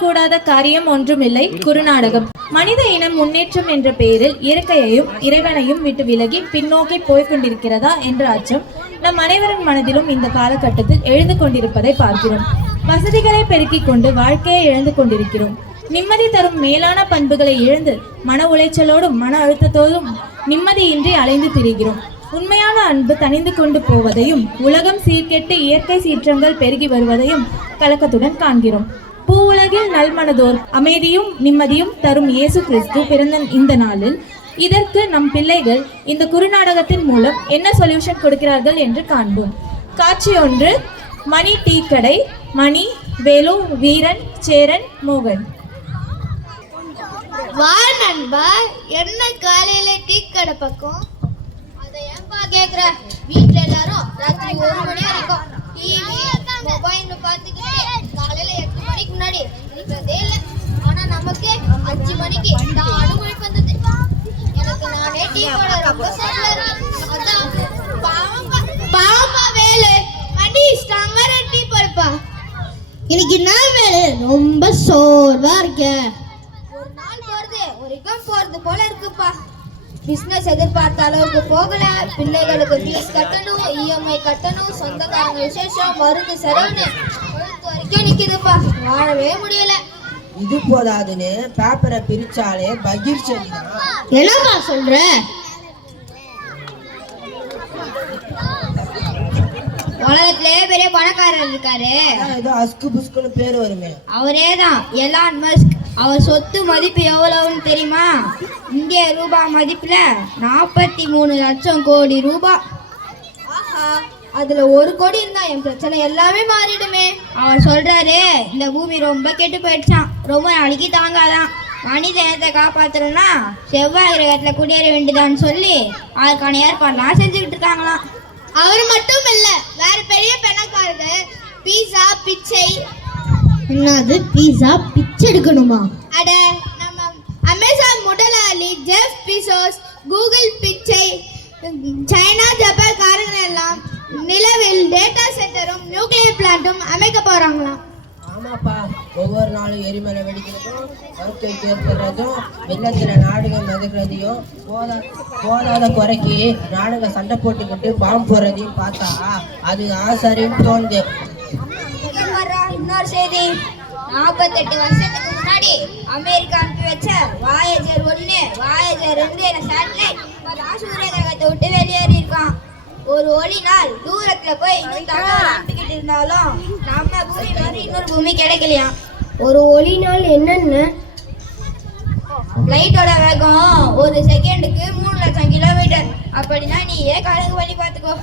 கூடாத காரியம் ஒன்றுமில்லை குறுநாடகம். மனித இனம் முன்னேற்றம் என்ற பெயரில் இயற்கையையும் இறைவனையும் விட்டு விலகி பின்னோக்கி போய்கொண்டிருக்கிறதா என்ற அச்சம் நம் அனைவரின் மனதிலும் இந்த காலகட்டத்தில் எழுந்து கொண்டிருப்பதை பார்க்கிறோம். வசதிகளை பெருக்கிக் கொண்டு வாழ்க்கையை இழந்து கொண்டிருக்கிறோம். நிம்மதி தரும் மேலான பண்புகளை இழந்து மன உளைச்சலோடும் மன அழுத்தத்தோடும் நிம்மதியின்றி அலைந்து திரிகிறோம். உண்மையான அன்பு தணிந்து கொண்டு போவதையும் உலகம் சீர்கெட்டு இயற்கை சீற்றங்கள் பெருகி வருவதையும் கலக்கத்துடன் காண்கிறோம். பூவுலகில் நல்மனதோர் அமைதியும் நிம்மதியும் தரும் இயேசு கிறிஸ்து பிறந்த இந்த நாளில் இதற்கு நம் பிள்ளைகள் இந்த குறுநாடகத்தின் மூலம் என்ன சொல்யூஷன் கொடுக்கிறார்கள் என்று காண்போம். காட்சி 1. மணி டீ கடை. மணி, வேலு, வீரன், சேரன், மோகன். வா நண்பா, என்ன காலையில டீ கடை பக்கம்? அதை ஏன்பா கேக்குற? வீட்டுல எல்லாரும் ராத்திரி 1 மணி வரைக்கும் டிவி மொபைல் பார்த்துக்கிட்டு காலையில 8 மணிக்கு முன்னாடி இருக்கிறதே இல்லை. ஆனா நமக்கு 5 மணிக்கு நானும் முழிப்பு வந்தது. எனக்கு நானே டீ கடை ரொம்ப சோர்வா இருக்கு. அதான் பாவமா வேலை மணி ஸ்ட்ராங்கா டீ போடுப்பா. இன்னைக்கு நான் வேலை ரொம்ப சோர்வா இருக்கேன். ஒரு நாள் போறது ஒரு இடம் போறது போல இருக்குப்பா. பிசினஸ் எதிர்பார்த்த அளவுக்கு போகல. பிள்ளைகளுக்கு ஃபீஸ் கட்டணும், இஎம்ஐ கட்டணும், சொந்தக்காரங்க விசேஷம், மருந்து செலவுன்னு வரைக்கும் நிக்குதுப்பா. வாழவே முடியல. இது போதாதுன்னு பேப்பரை பிரிச்சாலே பகீர் சரிதான். என்னப்பா சொல்ற? உலகத்திலே பெரிய பணக்காரர் இருக்காரு, ஏதோ அஸ்கு புஸ்குன்னு பேர் வருமே, அவரேதான் எலான் மஸ்க். அவர் சொத்து மதிப்பு எவ்வளவுன்னு தெரியுமா? இந்திய ரூபாய் மதிப்புல 43 லட்சம் கோடி ரூபாய். ஆஹா, அதுல 1 கோடி இருந்தா என் பிரச்சனை எல்லாமே மாறிடுமே. அவர் சொல்றாரு, இந்த பூமி ரொம்ப கெட்டு போயிடுச்சான், ரொம்ப நாளைக்கு தாங்காதான். மனித இனத்தை காப்பாத்தணும்னா செவ்வாய் கிரகத்துல குடியேற வேண்டியதான்னு சொல்லி அதுக்கான ஏற்பாடுலாம் செஞ்சுக்கிட்டு இருக்காங்களாம். அவர் மட்டும் இல்ல, வேற பெரிய பணக்காரர்கள் பீஸா பிச்சை. என்னது பீஸா பிச்சை எடுக்கணுமா? அட, நம்ம அமேசான் முதலாளி ஜெஃப் பீசோஸ் கூகுள் பிச்சை, சைனா ஜப்பான் காரங்க எல்லாம் நிலவில் டேட்டா சென்டரும் நியூக்ளியர் பிளான்ட்டும் அமைக்க போறாங்களாம். ஆமாப்பா, ஒவ்வொரு நாளும் எரிமலை வெடிக்கிறதும் மருத்துவ ஏற்படுறதும் வெள்ளத்துல நாடுகள் மிதக்கிறதையும் போதாத குறைக்கு நாடுகள் சண்டை போட்டுக்கிட்டு பாம்பு போடுறதையும் பார்த்தா அது சரின்னு தோணுது. இன்னொரு செய்தி, 48 வருஷத்துக்கு முன்னாடி அமெரிக்கா அனுப்பி வச்ச வாயேஜர் 1 வாயேஜர் 2 என சேட்டலைட் சூரிய கிரகத்தை விட்டு வெளியேறி இருக்கான். ஒரு ஒளி நாள் தூரத்துல போய் இன்னும் தப்பிக்கிட்டு இருந்தாலும் நம்ம பூமி மாதிரி இன்னொரு பூமி கிடைக்கலையா. ஒரு ஒளி நாள் என்னன்னு? லைட்டோட வேகம் ஒரு செகண்டுக்கு 3 லட்சம் கிலோமீட்டர். அப்படின்னா நீயே கணக்கு பண்ணி பார்த்துக்கோ.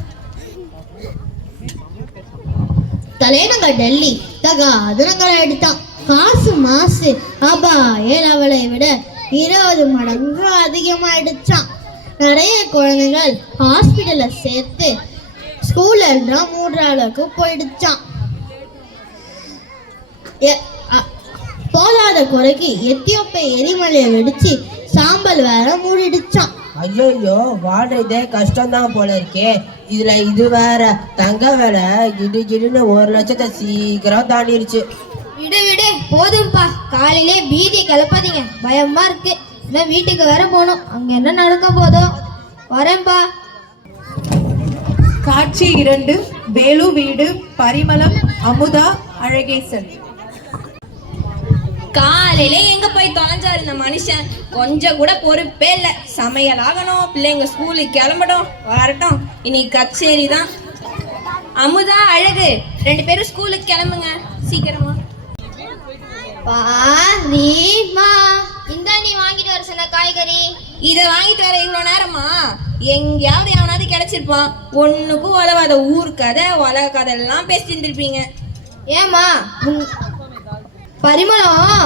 தலைநகர் டெல்லி தகாத நகரம் எடுத்தான். காசு மாசு அபாய லெவலை விட 20 மடங்கு அதிகமாயிடுச்சான். நிறைய குழந்தைகள் ஹாஸ்பிட்டல்ல சேர்த்து ஸ்கூல்ல எல்லாம் மூடுற அளவுக்கு போயிடுச்சான். போதாத குறைக்கு எத்தியோப்பிய எரிமலையை வெடிச்சு சாம்பல் வேற மூடிடுச்சான். ஐயோ, வாழ்றதே கஷ்டம்தான் போல இருக்கே. இதுல இது வேற தங்க வேலை கிடுன்னு 1 லட்சத்தை சீக்கிரம் தாண்டிடுச்சு. விடு போதும்பா, காலையிலே பீதி கிளப்பாதீங்க, பயமா இருக்கு. வீட்டுக்கு வேற போகணும், அங்க என்ன நடக்க போதோ. வரேன்பா. காட்சி 2. வேலு வீடு. பரிமளம், அமுதா, அழகேசன். காலையில எங்க போய் தொலைஞ்சாரு இந்த மனுஷன்? கொஞ்சம் கூட பொறுப்பே இல்லை. சமையல் ஆகணும், பிள்ளைங்க ஸ்கூலுக்கு கிளம்பணும், வரட்டும், இன்னைக்கு கச்சேரி தான். அமுதா, அழகு, 2 பேரும் ஸ்கூலுக்கு கிளம்புங்க சீக்கிரமா. இந்த நீ வாங்கிட்டு வர சொன்ன காய்கறி. இதை வாங்கிட்டு வர இவ்வளோ நேரமா? எங்கேயாவது எவனாவது கிடைச்சிருப்பான். ஒன்றுக்கும் உதவாத ஊர் கதை உலக கதை எல்லாம் பேசிட்டு இருப்பீங்க. ஏமா பரிமளம்,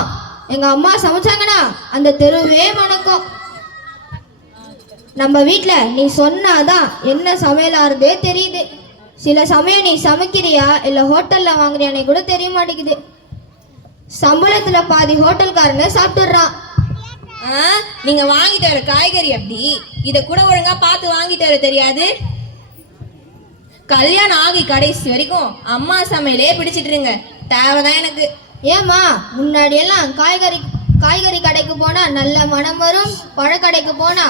எங்க அம்மா சமைச்சாங்கன்னா அந்த தெருவே மணக்கும். நம்ம வீட்டுல நீ சொன்னாதான் என்ன சமையல் ஆறுதே தெரியுது. சில சமயம் நீ சமைக்கிறியா இல்ல ஹோட்டல்ல வாங்குறியானே கூட தெரிய மாட்டேங்குது. சம்பளத்துல பாதி ஹோட்டல்காரங்க சாப்பிட்டுறான். நீங்க வாங்கிட்டு வர காய்கறி அப்படி, இத கூட ஒழுங்கா பார்த்து வாங்கிட்டு வர தெரியாது. கல்யாணம் ஆகி கடைசி வரைக்கும் அம்மா சமையலே பிடிச்சிட்டு இருங்க. தேவைதான் எனக்கு. ஏம்மா முன்னாடி எல்லாம் காய்கறி கடைக்கு போனா நல்ல மனம் வரும், பழக்கடைக்கு போனா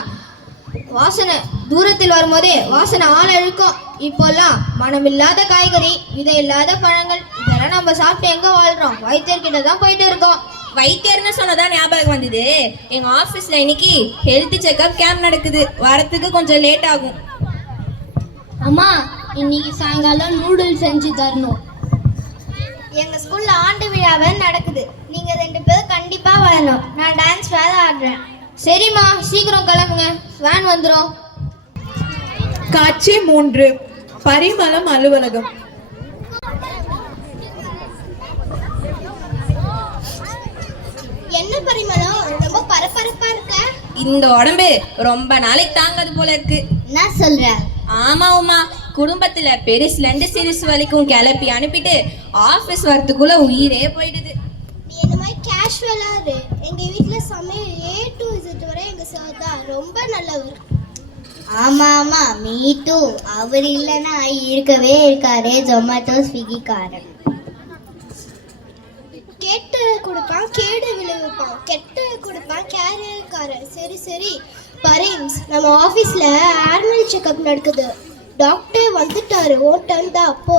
வாசனை தூரத்தில் வரும்போதே வாசனை ஆள் இழுக்கும். இப்போல்லாம் மனமில்லாத காய்கறி, விதை இல்லாத பழங்கள், இதெல்லாம் நம்ம சாப்பிட்டு எங்க வாழ்றோம்? வைத்தியர்கிட்ட தான் போயிட்டு இருக்கோம். வைத்தியர்னு சொன்னதான் ஞாபகம் வந்தது. எங்க ஆபீஸ்ல இன்னைக்கு ஹெல்த் செக்அப் கேம்ப் நடக்குது. வரத்துக்கு கொஞ்சம் லேட் ஆகும். அம்மா இன்னைக்கு சாயங்காலம் நூடுல்ஸ் செஞ்சு தரணும். எங்க ஸ்கூல்ல ஆண்டு விழாவே நடக்குது. நீங்க 2 பேரும் கண்டிப்பா வரணும். நான் டான்ஸ் வேற ஆடுறேன். சரிம்மா, சீக்கிரம் கிளம்புங்க, வேன் வந்துடும். காட்சி 3 பரிமளம் அலுவலகம். என்ன பரிமளம், ரொம்ப பரபரப்பா இருக்க? இந்த உடம்பு ரொம்ப நாளைக்கு தாங்காது போல இருக்கு. என்ன சொல்ற? ஆமா உமா, குடும்பத்துல பெருசுல இருந்து சிறுசு வரைக்கும் கிளப்பி அனுப்பிட்டு ஆபீஸ் வரத்துக்குள்ள உயிரே போயிடுது. நீ என்ன மாதிரி கேஷுவலா இரு. எங்க வீட்ல சமையல் A to Z வரை எங்க சார் தான் ரொம்ப நல்லவர். ஆமா ஆமா, மீ டூ. அவர் இல்லைன்னா இருக்கவே இருக்காரு ஜொமேட்டோ ஸ்விக்கி காரன். கெட்டு கொடுப்பான், கேடு விளைவிப்பான், கெட்டு கொடுப்பான், கேரியர்காரன். சரி சரி பரீம்ஸ், நம்ம ஆஃபீஸில் ஆனுவல் செக்அப் நடக்குது. டாக்டர் வந்துட்டாரு, ஓட்டம் தான். அப்போ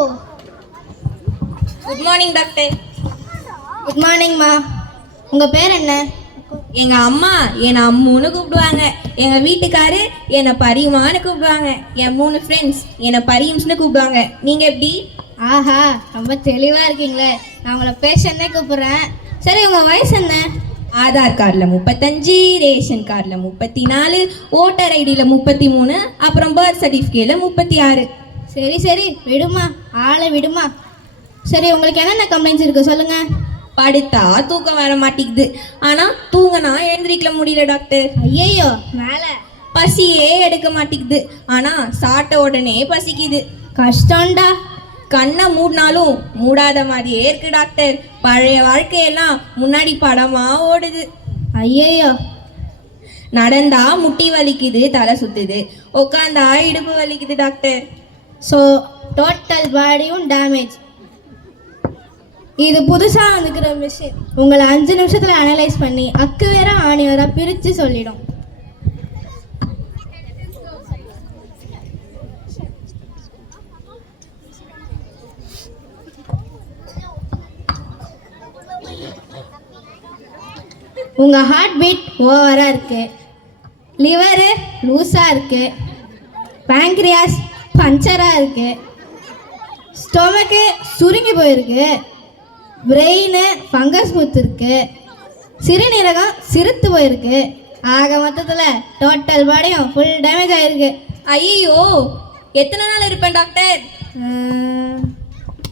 குட் மார்னிங் டாக்டர். குட் மார்னிங்மா. உங்கள் பேர் என்ன? எங்க அம்மா என்னை அம்முன்னு கூப்பிடுவாங்க. எங்க வீட்டுக்காரு என்னை பரிமான்னு கூப்பிடுவாங்க. என் 3 ஃப்ரெண்ட்ஸ் என்னை பரீம்ஸ்னு கூப்பிடுவாங்க. நீங்க எப்படி? ஆஹா, ரொம்ப தெளிவாக இருக்கீங்களே. நான் உங்களை பேஷன்னே கூப்பிட்றேன். சரி, உங்கள் வயசு என்ன? ஆதார் கார்டில் 35, ரேஷன் கார்டில் 34, ஓட்டர் ஐடியில் 33, அப்புறம் பர்த் சர்டிஃபிகேட்டில் 36. சரி சரி விடுமா, ஆளை விடுமா. சரி, உங்களுக்கு என்னென்ன கம்ப்ளைண்ட்ஸ் இருக்குது சொல்லுங்கள். படுத்தா தூக்கம் வர மாட்டேங்குது, ஆனால் தூங்கினா எழுந்திரிக்கல முடியல டாக்டர். ஐயையோ, மேலே. பசியே எடுக்க மாட்டேங்குது, ஆனால் சாப்பிட்ட உடனே பசிக்குது. கஷ்டம்டா. கண்ணை மூடினாலும் மூடாத மாதிரியே இருக்கு டாக்டர். பழைய வாழ்க்கையெல்லாம் முன்னாடி படமா ஓடுது. ஐயையோ. நடந்தா முட்டி வலிக்குது, தலை சுத்துது. உட்காந்தா இடுப்பு வலிக்குது டாக்டர். ஸோ டோட்டல் பாடியும் டேமேஜ். இது புதுசாக வந்துக்கிற மிஷின் உங்களை 5 நிமிஷத்தில் அனலைஸ் பண்ணி அக்கு வேற ஆணி வேற பிரித்து சொல்லிடும். உங்கள் ஹார்ட் பீட் ஓவராக இருக்குது, லிவரு லூஸாக இருக்குது, பேங்க்ரியாஸ் பஞ்சராக இருக்குது, ஸ்டொமக்கு சுருங்கி போயிருக்கு, பிரெயின் ஃபங்கஸ் பூத்துருக்கு, சிறுநீரகம் சிறுத்து போயிருக்கு. ஆக மொத்தத்தில் டோட்டல் பாடியும் ஃபுல் டேமேஜ் ஆகிருக்கு. ஐயோ, எத்தனை நாள் இருப்பேன் டாக்டர்?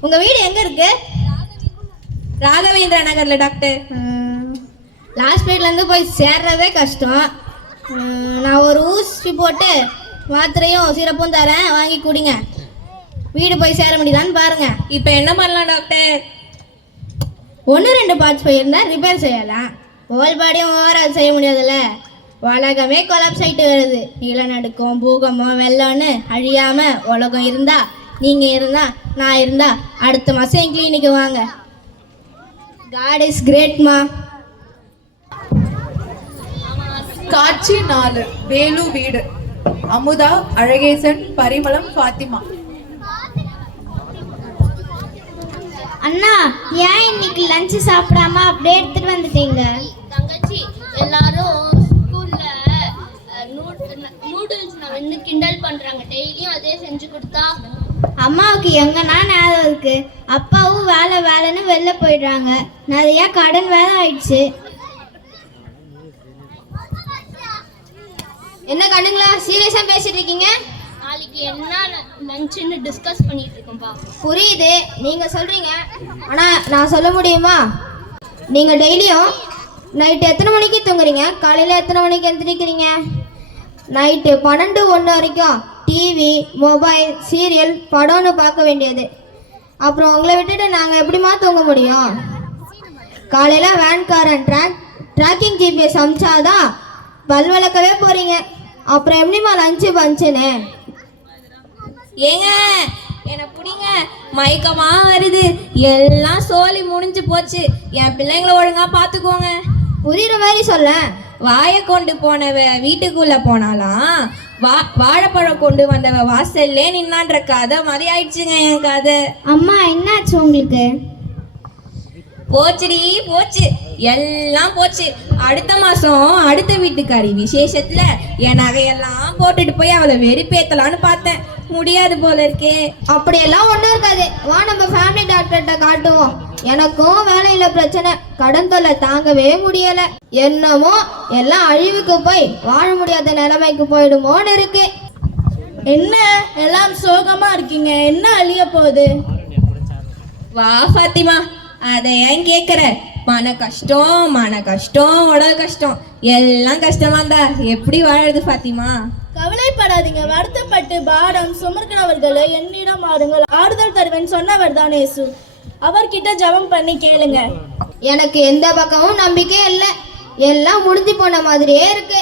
உங்கள் வீடு எங்கே இருக்கு? ராகவேந்திரா நகரில் டாக்டர். லாஸ்ட் வீட்லேருந்து போய் சேர்றதே கஷ்டம். நான் ஒரு ஊசி போட்டு மாத்திரையும் சிறப்பும் தரேன், வாங்கி குடிங்க. வீடு போய் சேர முடியுதான்னு பாருங்கள். இப்போ என்ன பண்ணலாம் டாக்டர்? 1-2 பார்ட்ஸ் போயிருந்தால் ரிப்பேர் செய்யலாம். ஹோல் பாடியும் ஓவரால் செய்ய முடியாதுல்ல. உலகமே கொலாப்ஸ் ஆகிட்டு வருது. நிலநடுக்கம், பூகம்பம், வெள்ளம்னு அழியாமல் உலகம் இருந்தால், நீங்கள் இருந்தால், நான் இருந்தால் அடுத்த மாதம் என் கிளினிக்கு வாங்க. காட் இஸ் கிரேட்மா. காட்சி 4 வேலு வீடு. அமுதா, அழகேசன், பரிமளம், ஃபாத்திமா. அண்ணா, ஏன் இன்னைக்கு லஞ்சு சாப்பிடாம அப்படியே எடுத்துட்டு வந்துட்டீங்க? தங்கச்சி, எல்லாரும் ஸ்கூல்ல நூடுல்ஸ் வந்து கிண்டல் பண்றாங்க. டெய்லியும் அதே செஞ்சு கொடுத்தா அம்மாவுக்கு எங்கன்னா நேரம் இருக்கு. அப்பாவும் வேலைன்னு வெளில போயிடுறாங்க. நிறைய கடன் வேலை ஆயிடுச்சு. என்ன கண்ணுங்களா, சீரியஸா பேசிட்டு இருக்கீங்க? நாளைக்கு என்ன லஞ்சுன்னு டிஸ்கஸ் பண்ணிட்டு இருக்கோம்பா. புரியுது நீங்க சொல்றீங்க, ஆனா நான் சொல்ல முடியுமா? நீங்க டெய்லியும் நைட்டு எத்தனை மணிக்கு தூங்குறீங்க? காலையில எத்தனை மணிக்கு எழுந்திரிக்கிறீங்க? நைட்டு 12-1 வரைக்கும் டிவி, மொபைல், சீரியல், படம்னு பார்க்க வேண்டியது. அப்புறம் உங்களை விட்டுட்டு நாங்கள் எப்படிமா தூங்க முடியும்? காலையில் வேன்காரன் ட்ராக்கிங் ஜிபிஎஸ் அமிச்சாதான் பல் விளக்கவே போகிறீங்க. அப்புறம் எப்படிமா லஞ்சு பஞ்சுன்னு? ஏங்க என்ன புடிங்க, மயக்கமா வருது. எல்லாம் சோலி முடிஞ்சு போச்சு. என் பிள்ளைங்களை ஒழுங்கா பாத்துக்கோங்க. புரியுற மாதிரி சொல்ல. வாயை கொண்டு போனவ வீட்டுக்குள்ள போனாலாம், வாழைப்பழம் கொண்டு வந்தவ வாசல்லே நின்னான்ற கதை மாதிரி ஆயிடுச்சுங்க என் கதை. அம்மா என்னாச்சு உங்களுக்கு? போச்சுடி போச்சு, எல்லாம் போச்சு. அடுத்த மாசம் அடுத்த வீட்டுக்காரி விசேஷத்துல என் நகையெல்லாம் போட்டுட்டு போய் அவளை வெறுப்பேத்தலான்னு பார்த்தேன். முடியாது போல இருக்கே. அப்படியெல்லாம் ஒன்றும் இருக்காது. வா நம்ம ஃபேமிலி டாக்டர்கிட்ட காட்டுவோம். எனக்கும் வேலையில பிரச்சனை, கடன் தொல்லை தாங்கவே முடியல. என்னமோ எல்லாம் அழிவுக்கு போய் வாழ முடியாத நிலைமைக்கு போயிடுமோன்னு இருக்கு. என்ன எல்லாம் சோகமா இருக்கீங்க? என்ன அழிய போகுது? வா ஃபாத்திமா, அதை ஏன் கேட்குற? மன கஷ்டம் உடல் கஷ்டம் எல்லாம் கஷ்டமா இருந்தா எப்படி வாழறது ஃபாத்திமா? கவலைப்படாதீங்க, வருத்தப்பட்டு பாரம் சுமக்கிறவர்களை என்னிடம் ஆடுங்கள், ஆறுதல் தருவேன் சொன்னவர் தான் இயேசு. அவர்கிட்ட ஜெபம் பண்ணி கேளுங்க. எனக்கு எந்த பக்கமும் நம்பிக்கை இல்லை. எல்லாம் முடிஞ்சு போன மாதிரியே இருக்கு.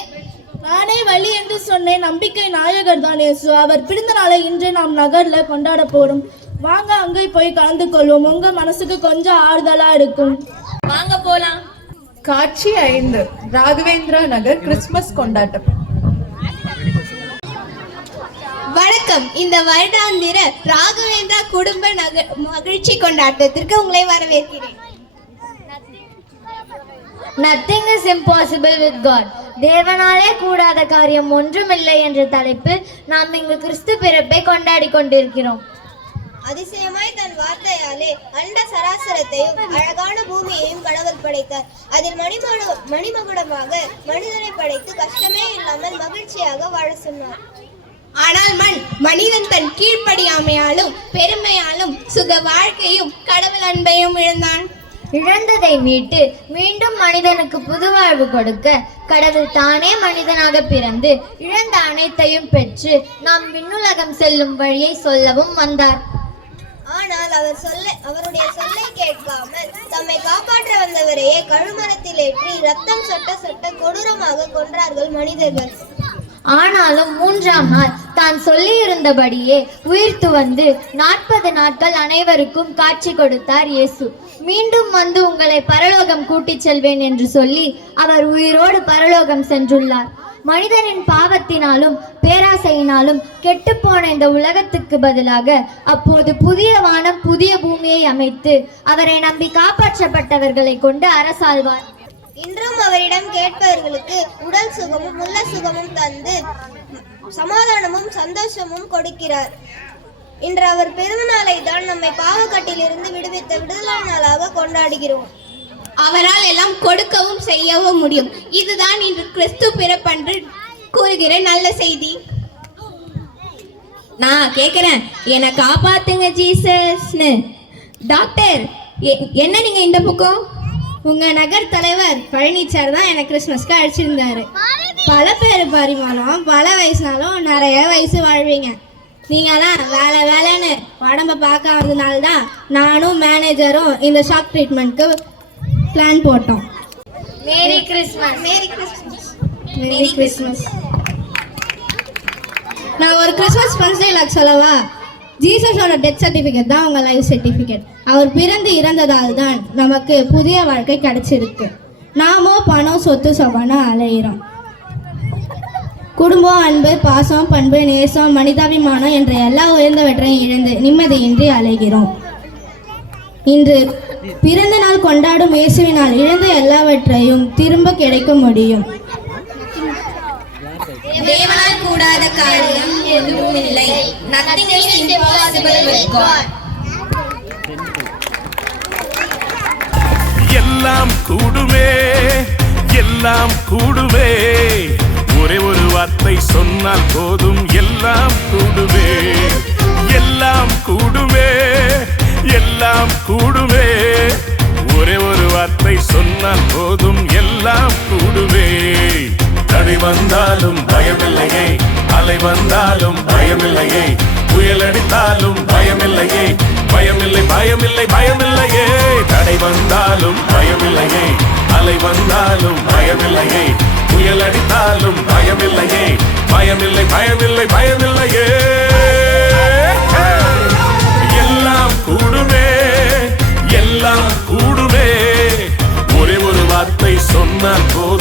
நானே வழி என்று சொன்னேன். நம்பிக்கை நாயகர் தான் இயேசு. அவர் பிறந்த நாளை இன்று நாம் நகர்ல கொண்டாட போறோம். வாங்க அங்கே போய் கலந்து கொள்வோம். உங்க மனசுக்கு கொஞ்சம் ஆறுதலா இருக்கும். வாங்க போலாம். காட்சி 5 ராகவேந்திரா நகர் கிறிஸ்துமஸ் கொண்டாட்டம். வணக்கம். இந்த வருடாந்திர ராகவேந்திரா குடும்ப மகிழ்ச்சி கொண்டாட்டத்திற்கு உங்களை வரவேற்கிறேன். Nothing is impossible with God. தேவனாலே கூடாத காரியம் ஒன்றுமில்லை என்ற தலைப்பில் நாம் இங்கு கிறிஸ்து பிறப்பை கொண்டாடி கொண்டிருக்கிறோம். அதிசயமாய் தன் வார்த்தையாலே அண்ட சராசரத்தையும் அழகான பூமியையும் கடவுள் படைத்தார். அதில் மணிமகுடமாக மனிதனை படைத்து கஷ்டமே இல்லாமல் மகிழ்ச்சியாக வாழ சொன்னார். ஆனால் மனிதன் தன் கீழ்ப்படியாமையாலும் பெருமையாலும் சுக வாழ்க்கையும் கடவுள் அன்பையும் இழந்தான். இழந்ததை மீட்டு மீண்டும் மனிதனுக்கு புது வாழ்வு கொடுக்க கடவுள் தானே மனிதனாக பிறந்து இழந்த அனைத்தையும் பெற்று நாம் விண்ணுலகம் செல்லும் வழியை சொல்லவும் வந்தார். ஆனால் அவருடைய சொல்லை கேட்காமல் தம்மை காப்பாற்ற வந்தவரையே கழுமரத்தில் ஏற்றி ரத்தம் சொட்ட சொட்ட கொடூரமாக கொன்றார்கள் மனிதர்கள். ஆனாலும் 3ஆம் நாள் தான் சொல்லியிருந்தபடியே உயிர்த்து வந்து 40 நாட்கள் அனைவருக்கும் காட்சி கொடுத்தார் இயேசு. மீண்டும் வந்து உங்களை பரலோகம் கூட்டிச் செல்வேன் என்று சொல்லி அவர் உயிரோடு பரலோகம் சென்றுள்ளார். மனிதனின் பாவத்தினாலும் பேராசையினாலும் கெட்டுப்போன இந்த உலகத்துக்கு பதிலாக அப்போது புதிய வானம் புதிய பூமியை அமைத்து அவரை நம்பி காப்பாற்றப்பட்டவர்களை கொண்டு அரசாழ்வார். இன்றும் அவரிடம் கேட்பவர்களுக்கு உடல் சுகமும் உள்ள சுகமும் தந்து சமாதானமும் சந்தோஷமும் கொடுக்கிறார். இன்று அவர் பெருநாளை தான் நம்மை பாவக்கட்டிலிருந்து விடுவித்த விடுதலை நாளாக கொண்டாடுகிறோம். அவரால் எல்லாம் கொடுக்கவும் செய்யவும் முடியும். இதுதான் இன்று கிறிஸ்து பிறப்பன்று கூறுகிற நல்ல செய்தி. நான் கேட்குறேன், என்னை காப்பாத்துங்க ஜீசஸ்னு. டாக்டர், என்ன நீங்க இந்த பக்கம்? உங்க நகர் தலைவர் பழனிச்சார் தான் எனக்கு கிறிஸ்மஸ்க்கு அழைச்சிருந்தாரு. பல பேர் பரிமாணம், பல வயசுனாலும் நிறைய வயசு வாழ்வீங்க. நீங்களாம் வேலைன்னு உடம்ப பார்க்க வந்ததுனால்தான் நானும் மேனேஜரும் இந்த ஷாக் ட்ரீட்மெண்ட்க்கு பிளான் போட்டோம். Merry Christmas. Merry Christmas. நான் ஒரு கிறிஸ்மஸ் பரிசு சொல்லவா? ஜீசஸோட டெத் சர்டிஃபிகேட் தான் உங்கள் லைஃப் சர்டிஃபிகேட். அவர் பிறந்து இறந்ததால் தான் நமக்கு புதிய வாழ்க்கை கிடைச்சிருக்கு. நாமோ பணம் சொத்து சொபான அலையிறோம். குடும்பம், அன்பு, பாசம், பண்பு, நேசம், மனிதாபிமானம் என்ற எல்லா உயர்ந்தவற்றையும் இழந்து நிம்மதியின்றி அலைகிறோம். இன்று பிறந்த நாள் கொண்டாடும் இயேசுவினால் இழந்த எல்லாவற்றையும் திரும்ப கிடைக்க முடியும். தேவனால் கூடாத காரியம் எதுவும் இல்லை. Nothing is impossible with God. எல்லாம் கூடுமே, எல்லாம் கூடுமே, ஒரே ஒரு வார்த்தை சொன்னால் போதும் எல்லாம் கூடுமே, எல்லாம் கூடுமே, எல்லாம் கூடுமே, ஒரே ஒரு வார்த்தை சொன்னால் போதும் எல்லாம் கூடுமே. தடை வந்தாலும் பயமில்லையே, அலை வந்தாலும் பயமில்லையே, புயல் அடித்தாலும் பயமில்லையே, பயமில்லை பயமில்லை பயமில்லையே. தடை வந்தாலும் பயமில்லையே, அலை வந்தாலும் பயமில்லையே, புயல் அடித்தாலும் பயமில்லையே, பயமில்லை பயமில்லை பயமில்லையே. எல்லாம் சொன்னால் போதும்